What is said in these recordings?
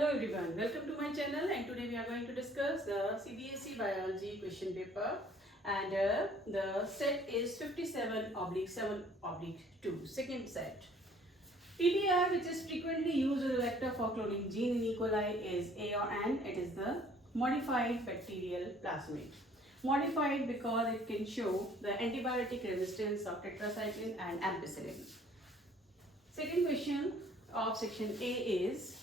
Hello everyone, welcome to my channel, and today we are going to discuss the CBSE biology question paper, and the set is 57/7/2, second set. PBR, which is frequently used as a vector for cloning gene in E. coli, is and it is the modified bacterial plasmid. Modified because it can show the antibiotic resistance of tetracycline and ampicillin. Second question of section A is,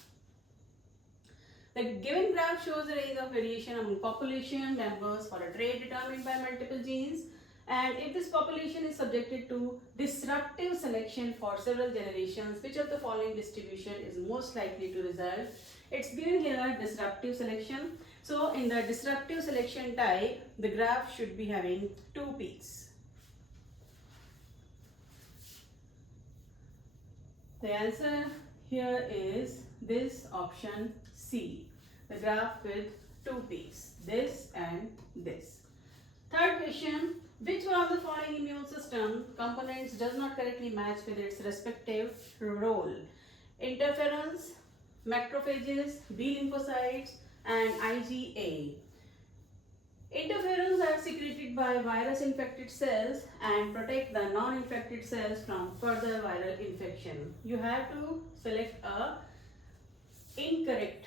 the given graph shows the range of variation among population members for a trait determined by multiple genes, and if this population is subjected to disruptive selection for several generations, which of the following distribution is most likely to result? It's given here disruptive selection. So in the disruptive selection type, the graph should be having two peaks. The answer here is this option C, the graph with two peaks, this and this. Third question, which one of the following immune system components does not correctly match with its respective role? Interferons, macrophages, B lymphocytes, and IgA. Interferons are secreted by virus-infected cells and protect the non-infected cells from further viral infection. You have to select a incorrect,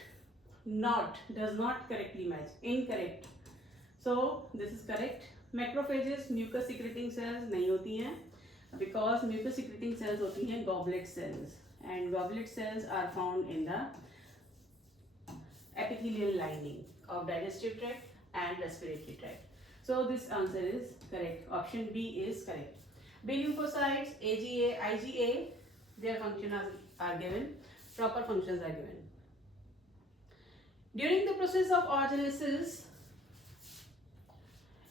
not, does not correctly match, incorrect. So this is correct. Macrophages mucus secreting cells नहीं होती हैं, because mucus secreting cells होती हैं goblet cells, and goblet cells are found in the epithelial lining of digestive tract and respiratory tract. So this answer is correct. Option B is correct. B lymphocytes, AGA, IgA, their functions are given. Proper functions are given. During the process of oogenesis,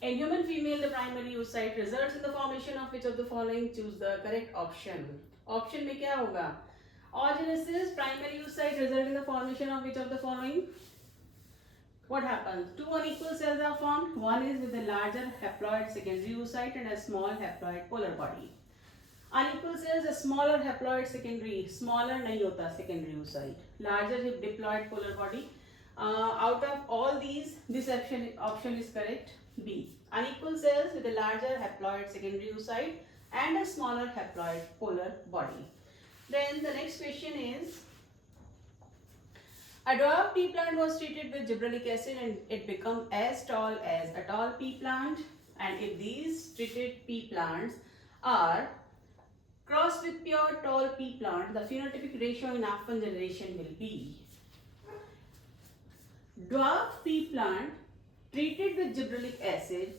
in human female, the primary oocyte results in the formation of which of the following? Choose the correct option. Option में क्या होगा? Oogenesis, primary oocyte result in the formation of which of the following? What happens? Two unequal cells are formed. One is with a larger haploid secondary oocyte and a small haploid polar body. Unequal cells, a smaller haploid secondary, smaller नहीं होता secondary oocyte, larger diploid polar body. Out of all these, this option is correct. B. Unequal cells with a larger haploid secondary oocyte and a smaller haploid polar body. Then the next question is, a dwarf pea plant was treated with gibberellic acid and it became as tall as a tall pea plant. And if these treated pea plants are crossed with pure tall pea plant, the phenotypic ratio in after generation will be. Dwarf pea plant treated with gibberellic acid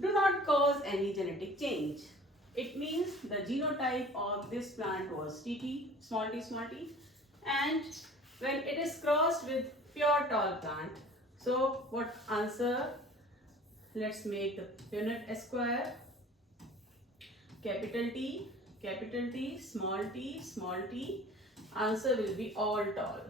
do not cause any genetic change. It means the genotype of this plant was TT, small t, and when it is crossed with pure tall plant, so what answer? Let's make the unit square, capital T, small t, answer will be all tall.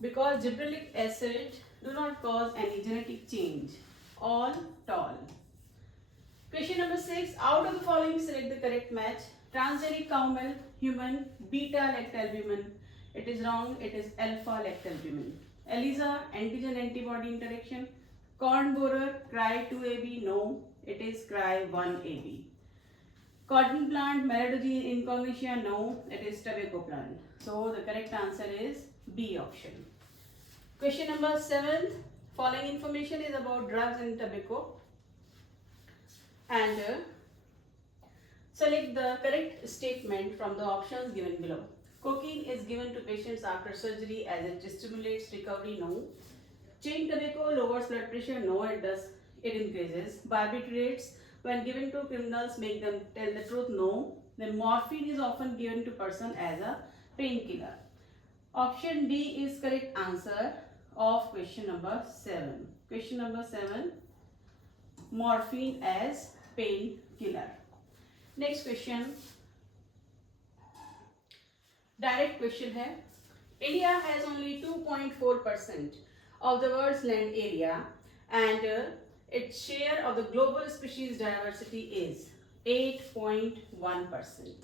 Because gibberellic acid do not cause any genetic change, all tall. Question number 6, out of the following select the correct match. Transgenic cow milk, human, beta lactalbumin. It is wrong, it is alpha lactalbumin. ELISA, antigen antibody interaction. Corn borer, cry2AB, no, it is cry1AB. Cotton plant, Meridogene incognitia, no, it is tobacco plant. So the correct answer is B option. Question number 7, following information is about drugs and tobacco, and select the correct statement from the options given below. Cocaine is given to patients after surgery as it stimulates recovery, no. Chewing tobacco lowers blood pressure, no, it does, it increases. Barbiturates when given to criminals make them tell the truth, no. Then morphine is often given to person as a painkiller. Option D is correct answer of question number 7. Question number 7, morphine as painkiller. Next question, direct question है. India has only 2.4% of the world's land area, and its share of the global species diversity is 8.1%.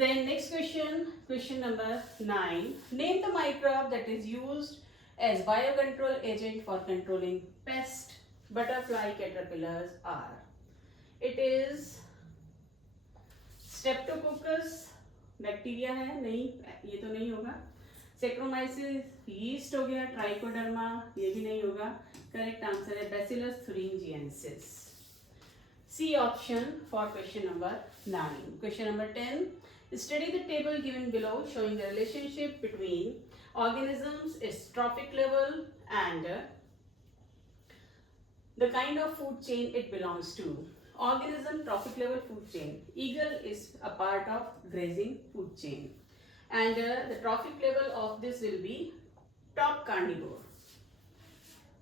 Then next question, question number 9. Name the microbe that is used as biocontrol agent for controlling pest butterfly caterpillars are. It is Streptococcus bacteria है, नहीं ये तो नहीं होगा. Saccharomyces yeast हो गया, trichoderma ये भी नहीं होगा. करेक्ट आंसर है bacillus thuringiensis. C option for question number 9. Question number 10. Study the table given below showing the relationship between organisms, its trophic level and the kind of food chain it belongs to. Organism trophic level food chain. Eagle is a part of grazing food chain. And the trophic level of this will be top carnivore.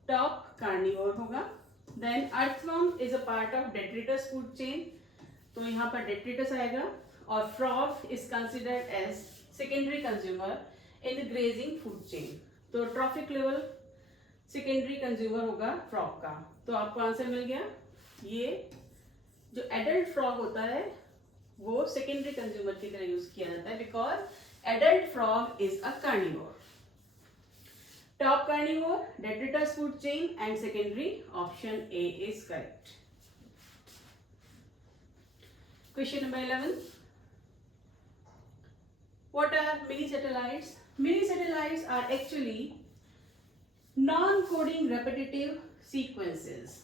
Top carnivore होगा. Then earthworm is a part of detritus food chain. तो यहाँ पर detritus आएगा. और frog is considered as secondary consumer in the grazing food chain. तो trophic level secondary consumer होगा frog का. तो आपको आंसर मिल गया. ये जो एडल्ट फ्रॉग होता है वो सेकेंडरी कंज्यूमर की तरह यूज किया जाता है because adult frog is a carnivore. Top carnivore, detritus food chain and secondary option A is correct. Question number 11. What are mini satellites? Mini satellites are actually non-coding repetitive sequences.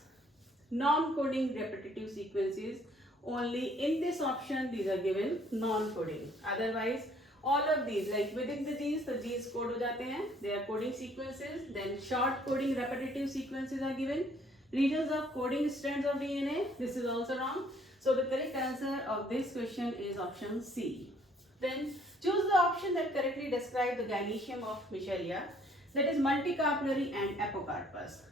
Non-coding repetitive sequences. Only in this option these are given non-coding. Otherwise all of these like within the genes, the genes code हो जाते हैं. They are coding sequences. Then short coding repetitive sequences are given. Regions of coding strands of DNA. This is also wrong. So the correct answer of this question is option C. Then choose the option that correctly describes the gynecium of Michelia, that is multicarpillary and apocarpus.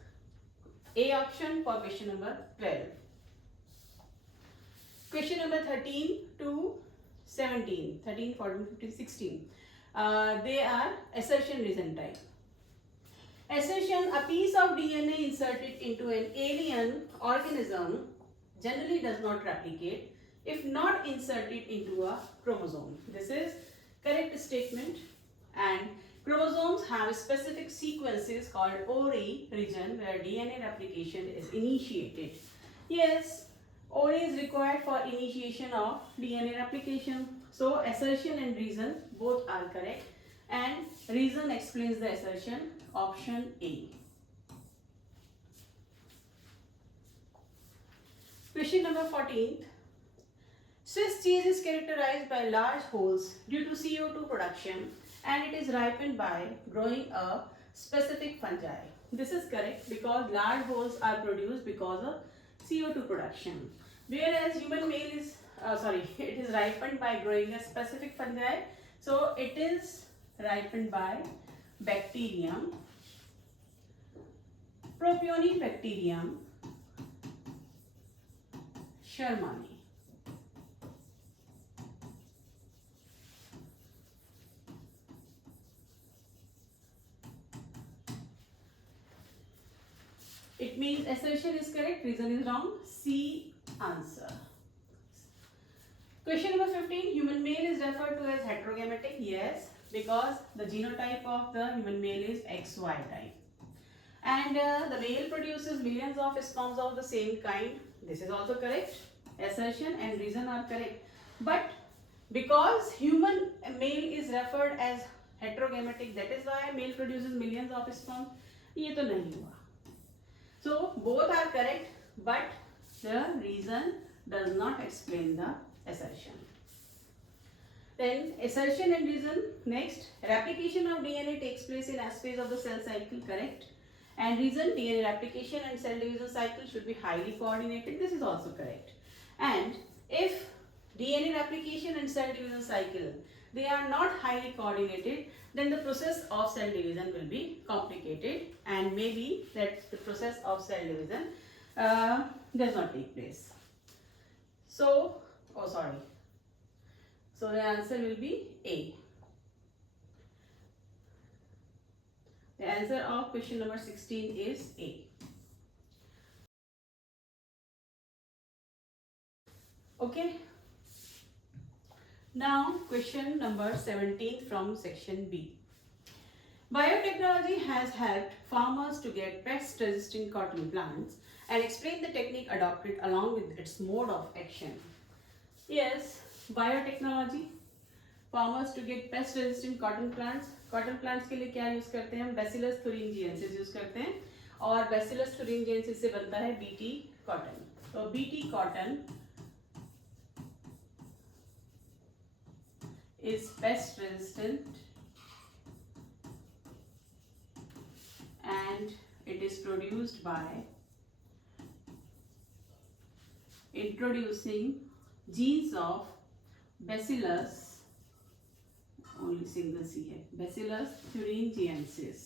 A option for question number 12. Question number 13 to 17, 13, 14, 15, 16. They are assertion reason type. Assertion: a piece of DNA inserted into an alien organism generally does not replicate if not inserted into a chromosome. This is correct statement. And chromosomes have specific sequences called ORI region where DNA replication is initiated. Yes, ORI is required for initiation of DNA replication. So assertion and reason both are correct. And reason explains the assertion. Option A. Question number 14. Swiss cheese is characterized by large holes due to CO2 production and it is ripened by growing a specific fungi. This is correct because large holes are produced because of CO2 production. Whereas human male is, it is ripened by growing a specific fungi. So it is ripened by bacterium, Propionibacterium shermani. It means assertion is correct, reason is wrong. C answer. Question number 15. Human male is referred to as heterogametic. Yes, because the genotype of the human male is XY type. And the male produces millions of sperms of the same kind. This is also correct. Assertion and reason are correct. But because human male is referred as heterogametic, that is why male produces millions of sperm. ये तो नहीं हुआ. So both are correct, but the reason does not explain the assertion. Then assertion and reason. Next, replication of DNA takes place in S phase of the cell cycle. Correct. And reason, DNA replication and cell division cycle should be highly coordinated. This is also correct. And if DNA replication and cell division cycle, they are not highly coordinated, then the process of cell division will be complicated and maybe that the process of cell division does not take place. So, so the answer will be A. The answer of question number 16 is A. Okay. Now question number 17 from section B. Biotechnology has helped farmers to get pest-resistant cotton plants and explain the technique adopted along with its mode of action. Yes, biotechnology, farmers to get pest-resistant cotton plants. Cotton plants के लिए क्या use करते हैं हम? Bacillus thuringiensis use करते हैं और Bacillus thuringiensis से बनता है BT cotton. तो BT cotton is pest-resistant and it is produced by introducing genes of Bacillus, only single C है, Bacillus thuringiensis.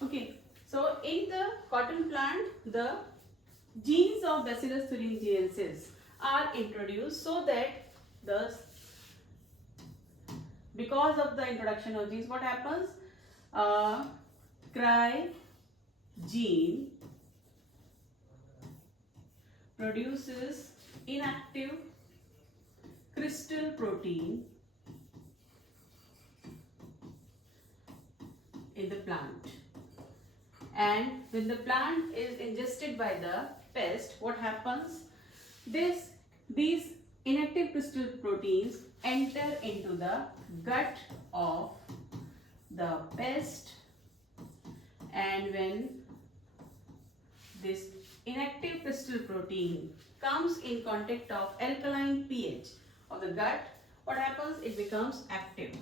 Okay, so in the cotton plant, the genes of Bacillus thuringiensis are introduced so that because of the introduction of genes, what happens? Cry gene produces inactive crystal protein in the plant, and when the plant is ingested by the pest, what happens? These inactive crystal proteins enter into the gut of the pest, and when this inactive crystal protein comes in contact of alkaline pH of the gut, what happens? It becomes active,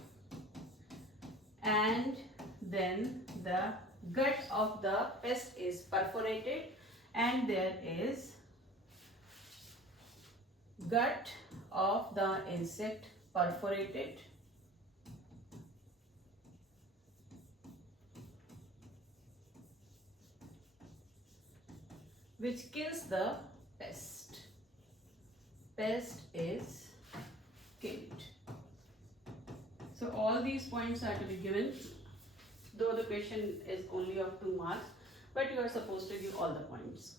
and then the gut of the pest is perforated and there is gut of the insect perforated, which kills the pest. Pest is killed. So all these points are to be given, though the question is only of 2 marks, but you are supposed to give all the points.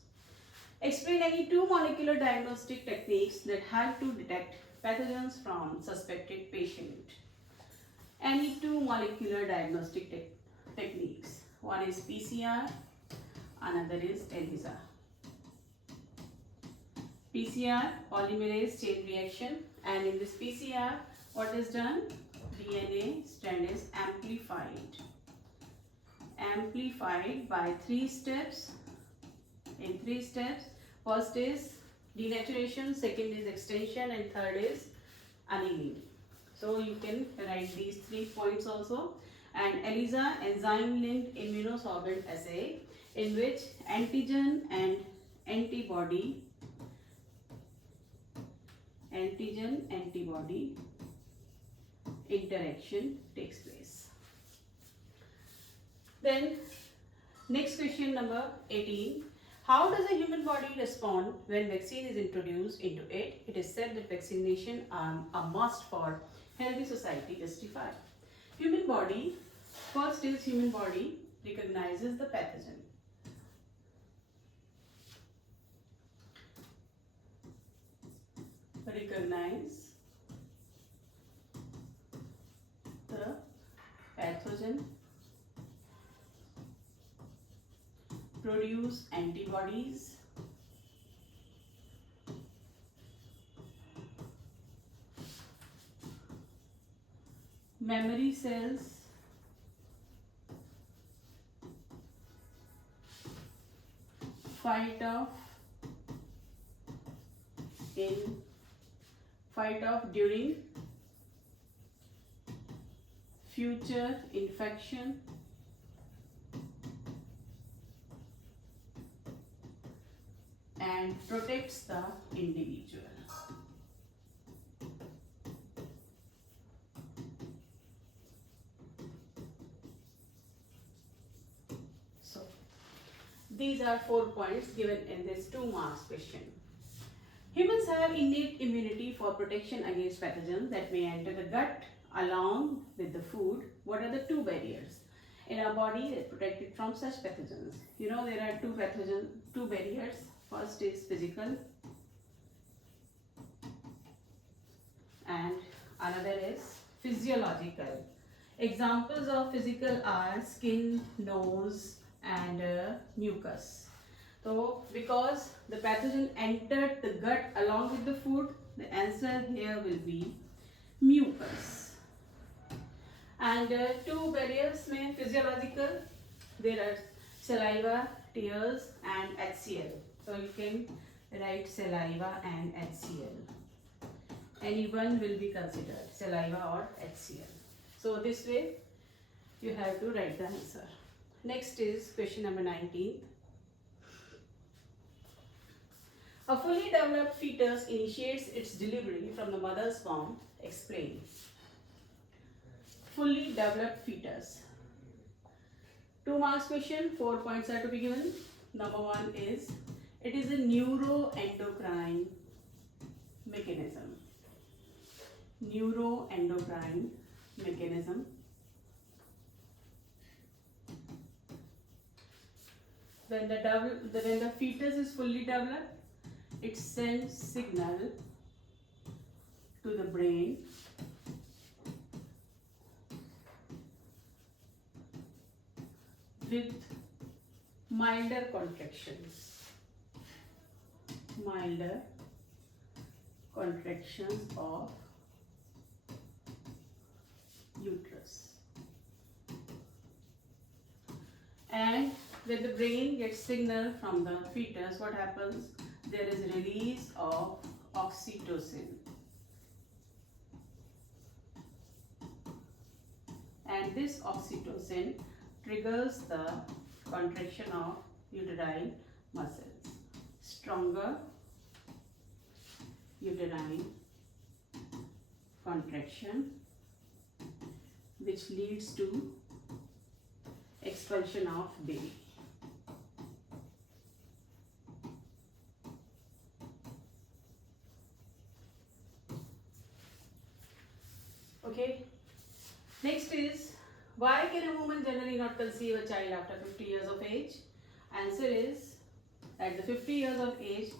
Explain any 2 molecular diagnostic techniques that help to detect pathogens from suspected patient. Any 2 molecular diagnostic techniques. One is PCR, another is ELISA. PCR, polymerase chain reaction, and in this PCR, what is done? DNA strand is amplified by 3 steps. In 3 steps, first is denaturation, second is extension, and third is annealing. So you can write these 3 points also. And ELISA, enzyme linked immunosorbent assay, in which antigen and antibody interaction takes place. Then next question number 18. How does a human body respond when vaccine is introduced into it? It is said that vaccination are a must for healthy society justified. Human body, first is human body recognizes the pathogen. Recognize the pathogen, produce antibodies, memory cells, fight off during future infection, and protects the individual. So these are 4 points given in this 2 marks question. Humans have innate immunity for protection against pathogens that may enter the gut along with the food. What are the 2 barriers in our body that protect it from such pathogens? You know there are 2 barriers. First is physical and another is physiological. Examples of physical are skin, nose and mucus. So because the pathogen entered the gut along with the food, the answer here will be mucus. And two barriers may physiological, there are saliva, tears and HCl. So you can write saliva and HCl. Any one will be considered, saliva or HCl. So this way you have to write the answer. Next is question number 19. A fully developed fetus initiates its delivery from the mother's womb. Explain. Fully developed fetus. 2 marks question, 4 points are to be given. Number 1 is, it is a neuroendocrine mechanism. Neuroendocrine mechanism. When the fetus is fully developed, it sends signal to the brain with milder contractions of uterus. And when the brain gets signal from the fetus, what happens? There is release of oxytocin. And this oxytocin triggers the contraction of uterine muscles. Stronger uterine contraction, which leads to expulsion of baby. Okay. Next is, why can a woman generally not conceive a child after 50 years of age? Answer is, at the 50 years of age,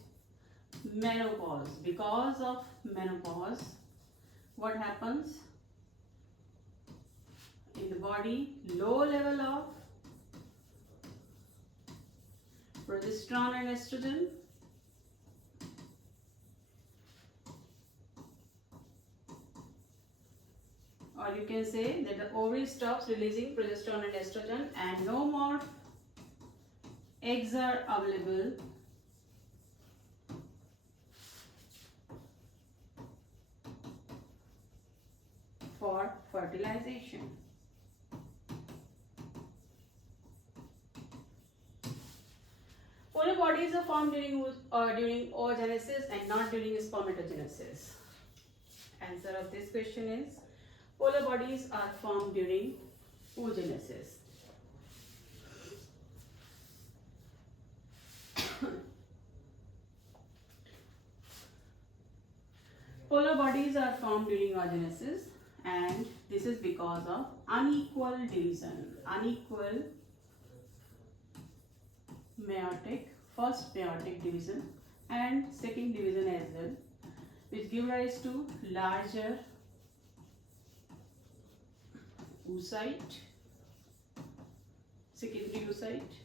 menopause. Because of menopause, what happens? In the body, low level of progesterone and estrogen, or you can say that the ovary stops releasing progesterone and estrogen and no more eggs are available for fertilization. Polar bodies are formed during oogenesis and not during spermatogenesis. Answer of this question is, polar bodies are formed during oogenesis. Polar bodies are formed during oogenesis, and this is because of unequal division, unequal meiotic, first meiotic division and second division as well, which give rise to larger oocyte, secondary oocyte,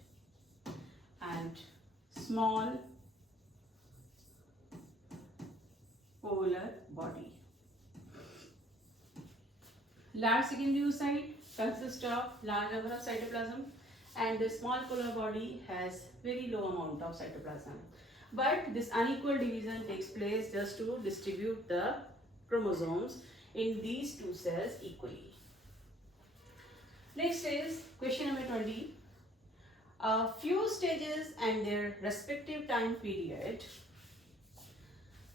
and small polar body. Large secondary oocyte consists of large number of cytoplasm, and the small polar body has very low amount of cytoplasm. But this unequal division takes place just to distribute the chromosomes in these two cells equally. Next is question number 20. A few stages and their respective time period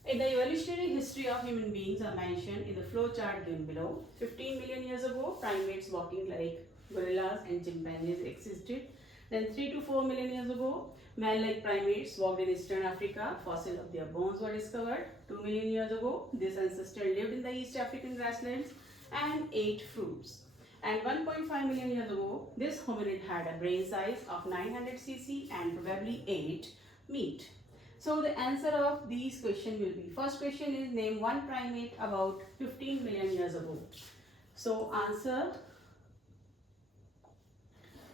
in the evolutionary history of human beings are mentioned in the flow chart given below. 15 million years ago, primates walking like gorillas and chimpanzees existed. Then 3 to 4 million years ago, man-like primates walked in Eastern Africa. Fossils of their bones were discovered. 2 million years ago, this ancestor lived in the East African grasslands and ate fruits. And 1.5 million years ago, this hominid had a brain size of 900 cc and probably ate meat. So the answer of these question will be, first question is name one primate about 15 million years ago. So answer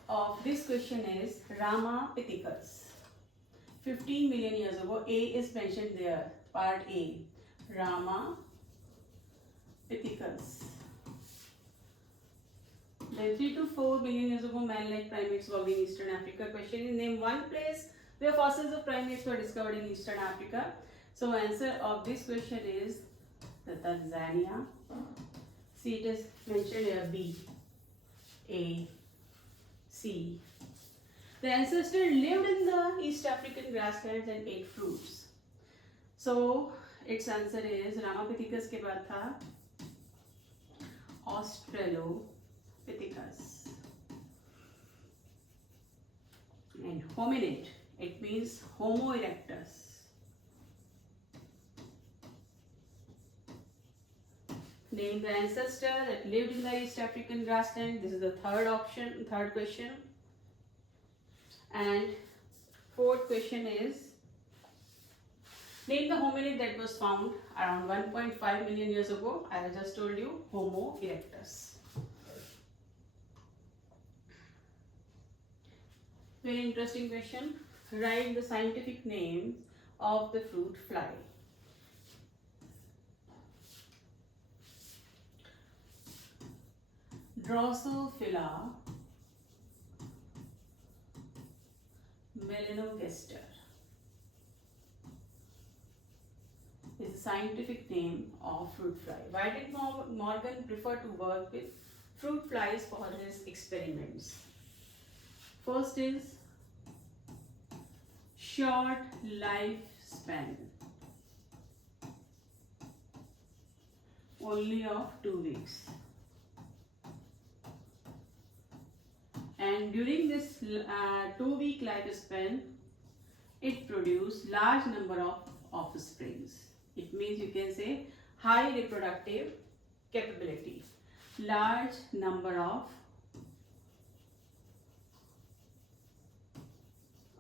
of this question is Ramapithecus. 15 million years ago, A is mentioned there, part A, Ramapithecus. Then 3 to 4 billion years ago, man-like primates walked in Eastern Africa. Question is name one place where fossils of primates were discovered in Eastern Africa. So answer of this question is the Tanzania. See, it is mentioned here B, A, C. The ancestor lived in the East African grasslands and ate fruits. So its answer is Ramapithecus के बाद था Australopithecus. And hominid, it means Homo erectus. Name the ancestor that lived in the East African grassland. This is the third option, third question. And fourth question is name the hominid that was found around 1.5 million years ago. I just told you, Homo erectus. Very interesting question. Write the scientific name of the fruit fly. Drosophila melanogaster is the scientific name of fruit fly. Why did Morgan prefer to work with fruit flies for his experiments? First is short lifespan, only of 2 weeks. And during this 2-week lifespan, it produced large number of offsprings. It means you can say high reproductive capability. Large number of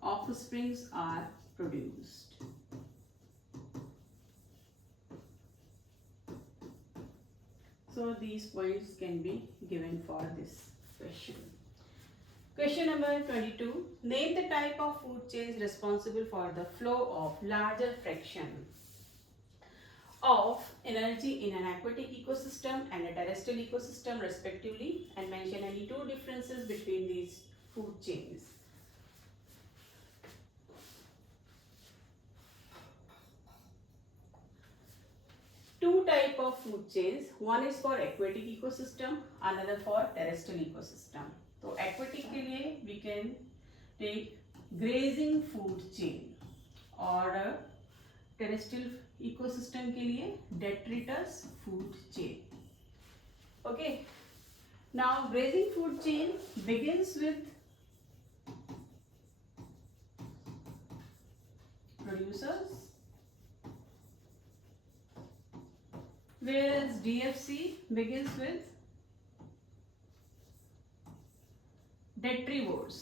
offsprings are produced. So these points can be given for this question. Question number 22. Name the type of food chains responsible for the flow of larger fraction of energy in an aquatic ecosystem and a terrestrial ecosystem respectively, and mention any two differences between these food chains. Two type of food chains. One is for aquatic ecosystem, another for terrestrial ecosystem. तो aquatic के लिए we can take grazing food chain, और terrestrial ecosystem के लिए detritus food chain. Okay, now grazing food chain begins with producers, whereas DFC begins with detrivores.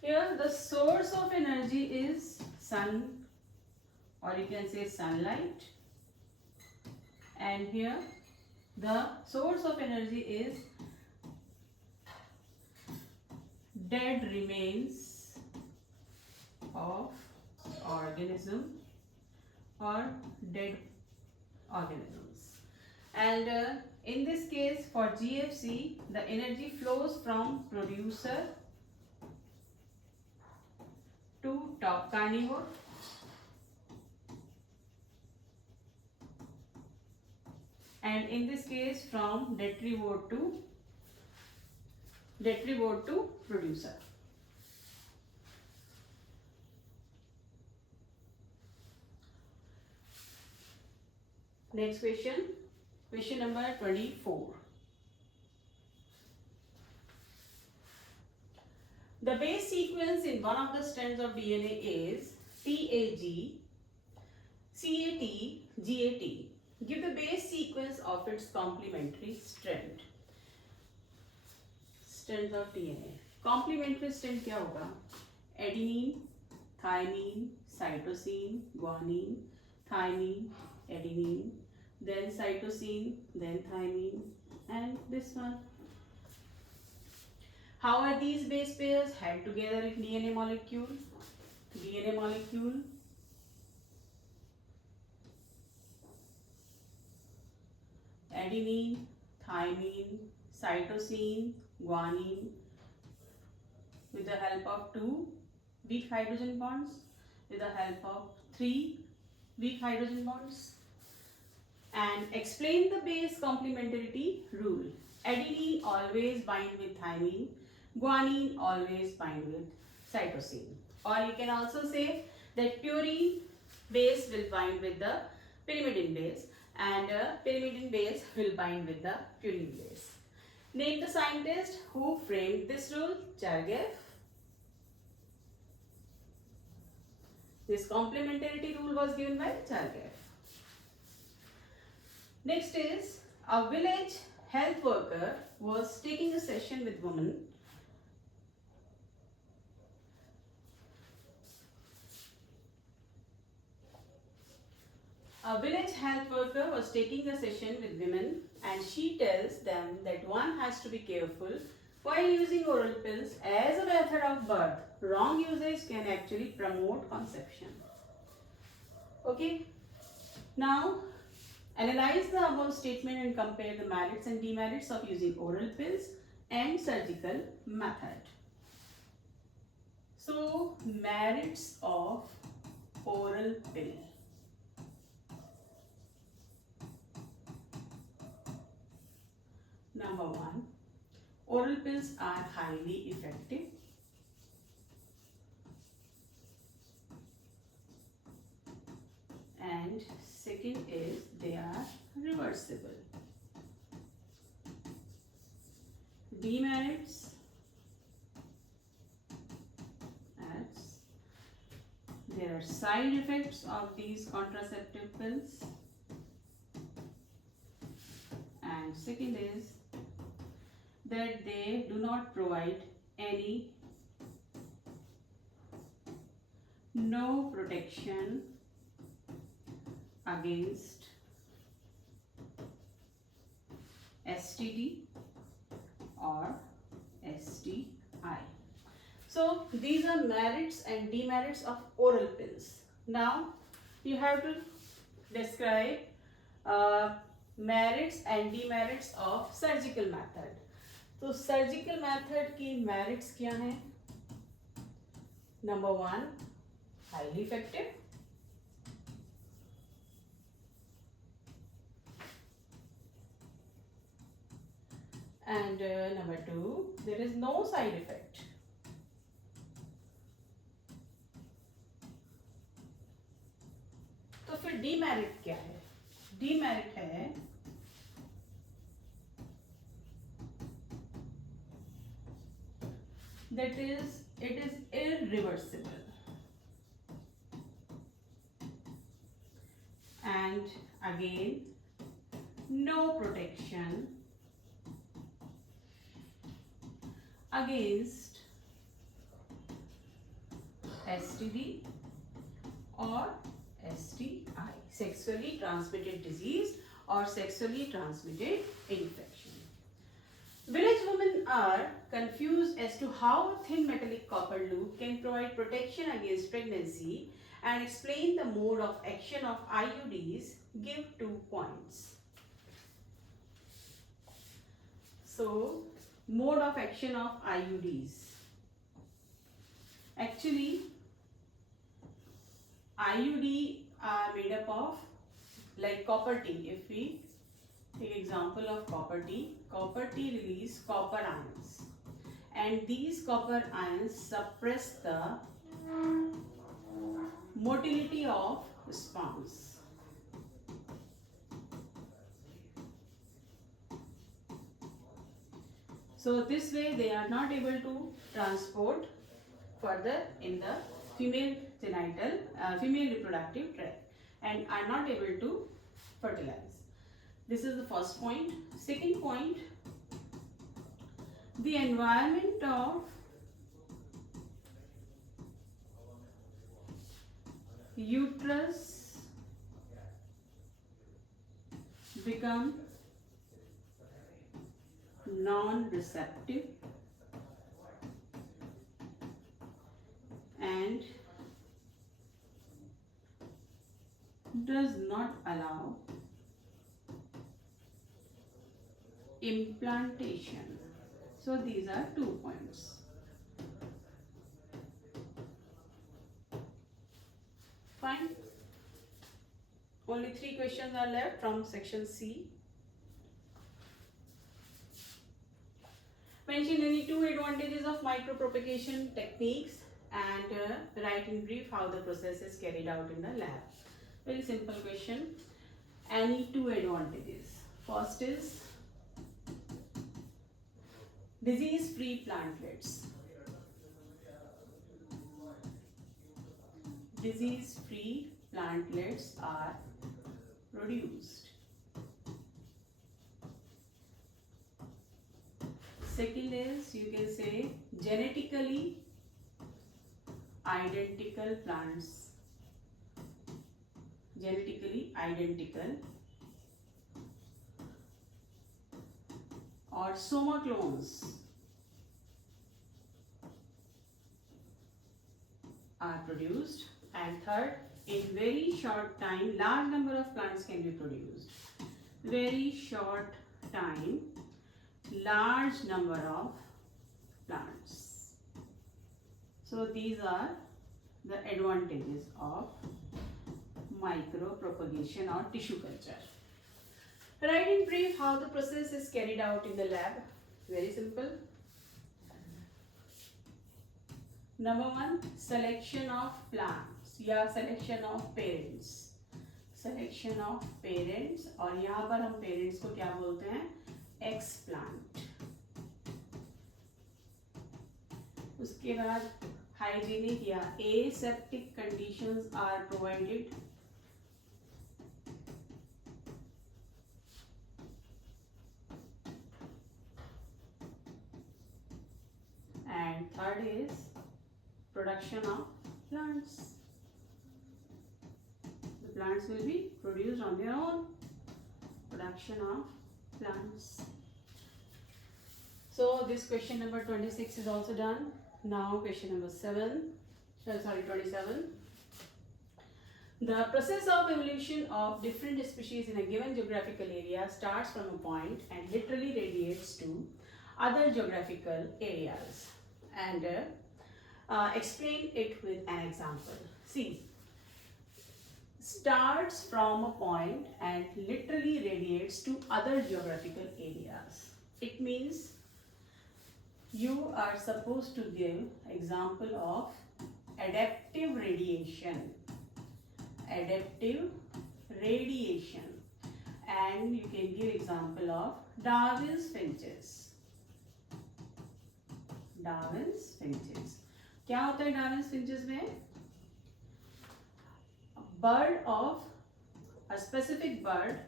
Here the source of energy is sun, or you can say sunlight, and here the source of energy is dead remains of organism or dead organisms. And in this case for GFC, the energy flows from producer to top carnivore, and in this case from detrivore to producer. Next question, question number 24. The base sequence in one of the strands of DNA is TAG, CAT, GAT. Give the base sequence of its complementary strands of DNA. Complementary strand क्या होगा? Adenine, thymine, cytosine, guanine, thymine, adenine, then cytosine, then thymine, and this one. How are these base pairs held together in DNA molecule? DNA molecule. Adenine, thymine, cytosine, guanine with the help of 2 weak hydrogen bonds, with the help of 3 weak hydrogen bonds. And explain the base complementarity rule. Adenine always bind with thymine, guanine always bind with cytosine. Or you can also say that purine base will bind with the pyrimidine base and pyrimidine base will bind with the purine base. Name the scientist who framed this rule. Chargaff. This complementarity rule was given by Chargaff. Next is, a village health worker was taking a session with women. A village health worker was taking a session with women and she tells them that one has to be careful while using oral pills as a method of birth. Wrong usage can actually promote conception. Okay. Now, analyze the above statement and compare the merits and demerits of using oral pills and surgical method. So, merits of oral pill. Number 1, oral pills are highly effective. And second is, they are reversible. Demerits as there are side effects of these contraceptive pills. And second is that they do not provide any no protection against STD or STI. So these are merits and demerits of oral pills. Now you have to describe merits and demerits of surgical method. तो surgical method की merits क्या हैं? Number 1, highly effective. And number 2, there is no side effect. तो फिर demerit क्या है? Demerit है that is, it is irreversible. And again, no protection against STD or STI, sexually transmitted disease or sexually transmitted infection. Village women are confused as to how a thin metallic copper loop can provide protection against pregnancy and explain the mode of action of IUDs. Give 2 points. So, mode of action of IUDs. Actually, IUD are made up of, like copper T. If we take example of copper T release copper ions, and these copper ions suppress the motility of sperms. So this way they are not able to transport further in the female genital, female reproductive tract, and are not able to fertilize. This is the first point. Second point, the environment of uterus become non-receptive and does not allow implantation. So these are 2 points. Fine. Only 3 questions are left from section C. Mention any 2 advantages of micropropagation techniques and write in brief how the process is carried out in the lab. Very simple question. Any 2 advantages. First is disease-free plantlets. Disease-free plantlets are produced. Second is, you can say, genetically identical plants. Genetically identical or soma clones are produced. And third, in very short time, large number of plants can be produced. Very short time, large number of plants. So these are the advantages of micropropagation or tissue culture. Write in brief how the process is carried out in the lab. Very simple. Number 1, selection of plants या selection of parents. Selection of parents और यहाँ पर हम parents को क्या बोलते हैं? Explant. उसके बाद hygienic या aseptic conditions are provided. And third is production of plants. The plants will be produced on their own. Production of plants. So this question number 26 is also done. Now question number 27. The process of evolution of different species in a given geographical area starts from a point and literally radiates to other geographical areas. And explain it with an example. See, starts from a point and literally radiates to other geographical areas. It means you are supposed to give example of adaptive radiation. Adaptive radiation. And you can give example of Darwin's finches. Darwin's finches. क्या होता है Darwin's finches में? A bird of a specific bird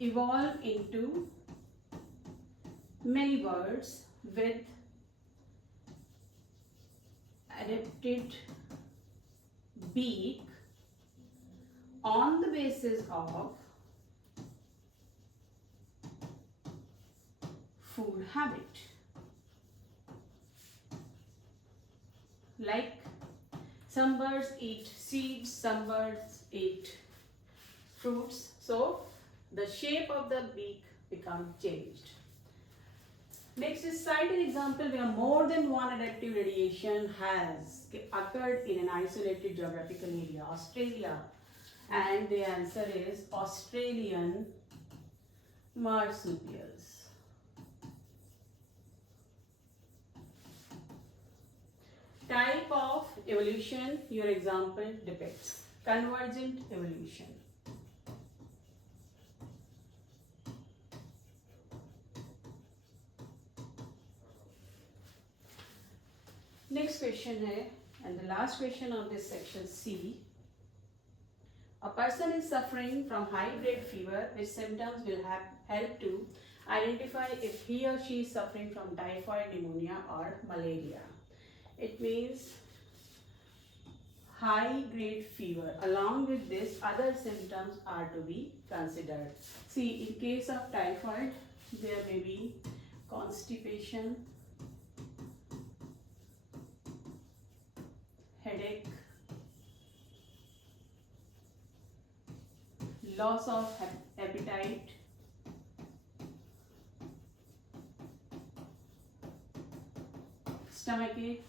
evolve into many birds with adapted beak on the basis of food habit. Like some birds eat seeds, some birds eat fruits. So the shape of the beak becomes changed. Next is cite an example where more than one adaptive radiation has occurred in an isolated geographical area, Australia. And the answer is Australian marsupials. Type of evolution your example depicts. Convergent evolution. Next question है, and the last question on this section C. A person is suffering from high-grade fever, which symptoms will help to identify if he or she is suffering from typhoid, pneumonia or malaria. It means high grade fever. Along with this, other symptoms are to be considered. See, in case of typhoid, there may be constipation, headache, loss of appetite, stomachache,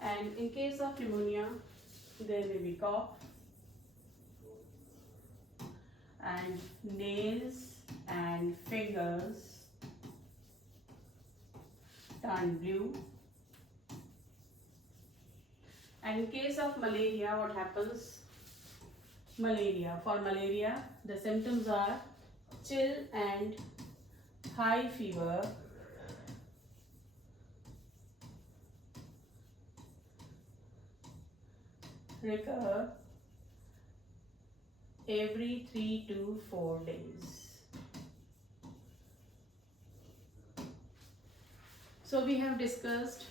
and in case of pneumonia, there may be cough and nails and fingers turn blue. And in case of malaria, what happens? For malaria, the symptoms are chill and high fever, recur every 3 to 4 days. So we have discussed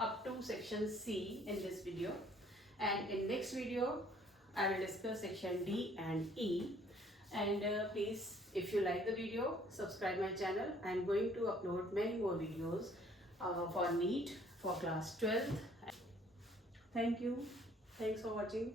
up to section C in this video, and in next video I will discuss section D and E. And please, if you like the video, subscribe my channel. I am going to upload many more videos for NEET for class 12th. Thank you. Thanks for watching.